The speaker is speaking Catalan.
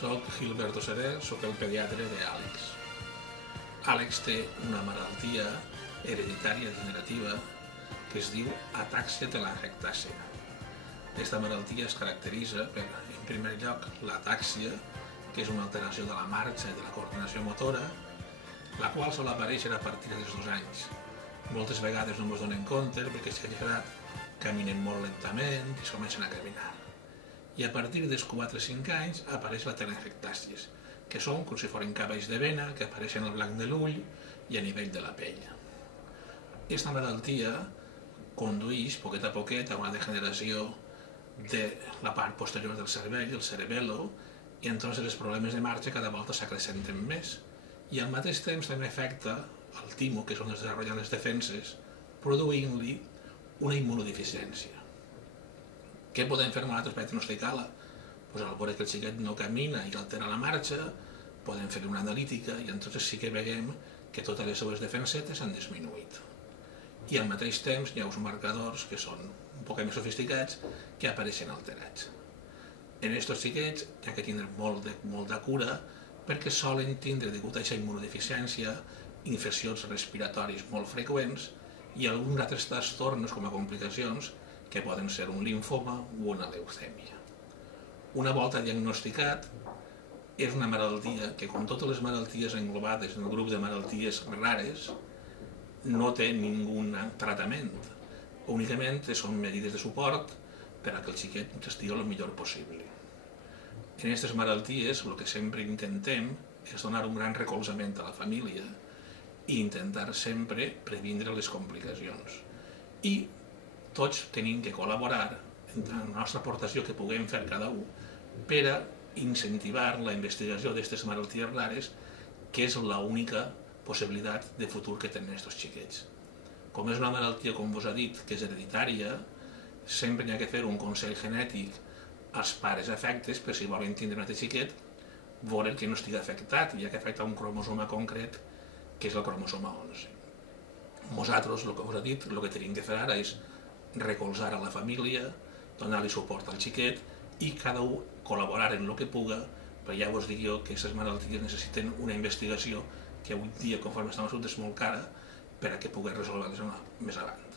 Soc Gilberto Seré, soc el pediatre d'Àlex. Àlex té una malaltia hereditària degenerativa que es diu Ataxia-Telangiectasia. Aquesta malaltia es caracteritza per, en primer lloc, l'atàxia, que és una alteració de la marxa i de la coordinació motora, la qual sol aparèixer a partir dels 2 anys. Moltes vegades no ens donem compte perquè si edat caminen molt lentament i es comencen a caminar. I a partir dels 4 o 5 anys apareix la telangiectàsia, que són com si foren cabells de vena que apareixen al blanc de l'ull i a nivell de la pell. Aquesta malaltia condueix poquet a poquet a una degeneració de la part posterior del cervell, el cerebel·lo, i entonces els problemes de marxa cada volta s'acrecenten més. I al mateix temps també afecta al timo, que és on es desenvolupen les defenses, produint-li una immunodeficiència. Què podem fer nosaltres per diagnosticar-la? Al veure que el xiquet no camina i altera la marxa, podem fer una analítica i entonces sí que veiem que totes les seves defensetes han disminuït. I al mateix temps hi ha uns marcadors que són un poc més sofisticats que apareixen alterats. En aquests xiquets hi ha que tindre molt de cura perquè solen tindre, degut a aquesta immunodeficiència, infeccions respiratòries molt freqüents i alguns altres trastorns com a complicacions que poden ser un limfoma o una leucèmia. Una volta diagnosticat, és una malaltia que, com totes les malalties englobades en el grup de malalties rares, no té ningú tractament. Únicament són mesures de suport per a que el xiquet estigui el millor possible. En aquestes malalties el que sempre intentem és donar un gran recolzament a la família i intentar sempre previndre les complicacions. I tots tenim que col·laborar en la nostra aportació que puguem fer cada un per a incentivar la investigació d'aquestes malalties rares, que és l'única possibilitat de futur que tenen aquests xiquets. Com és una malaltia, com vos ha dit, que és hereditària, sempre hi ha que fer un consell genètic als pares afectes per si volen tindre un altre xiquet, veure que no estigui afectat, ja que afecta un cromosoma concret, que és el cromosoma 11. Nosaltres, el que vos ha dit, el que tenim que fer ara és recolzar a la família, donar-li suport al xiquet i cada un col·laborar en el que puga, però ja vos dic jo que aquestes malalties necessiten una investigació que avui dia, conforme estem assumptes, és molt cara per a que pugui resoldre-les més avant.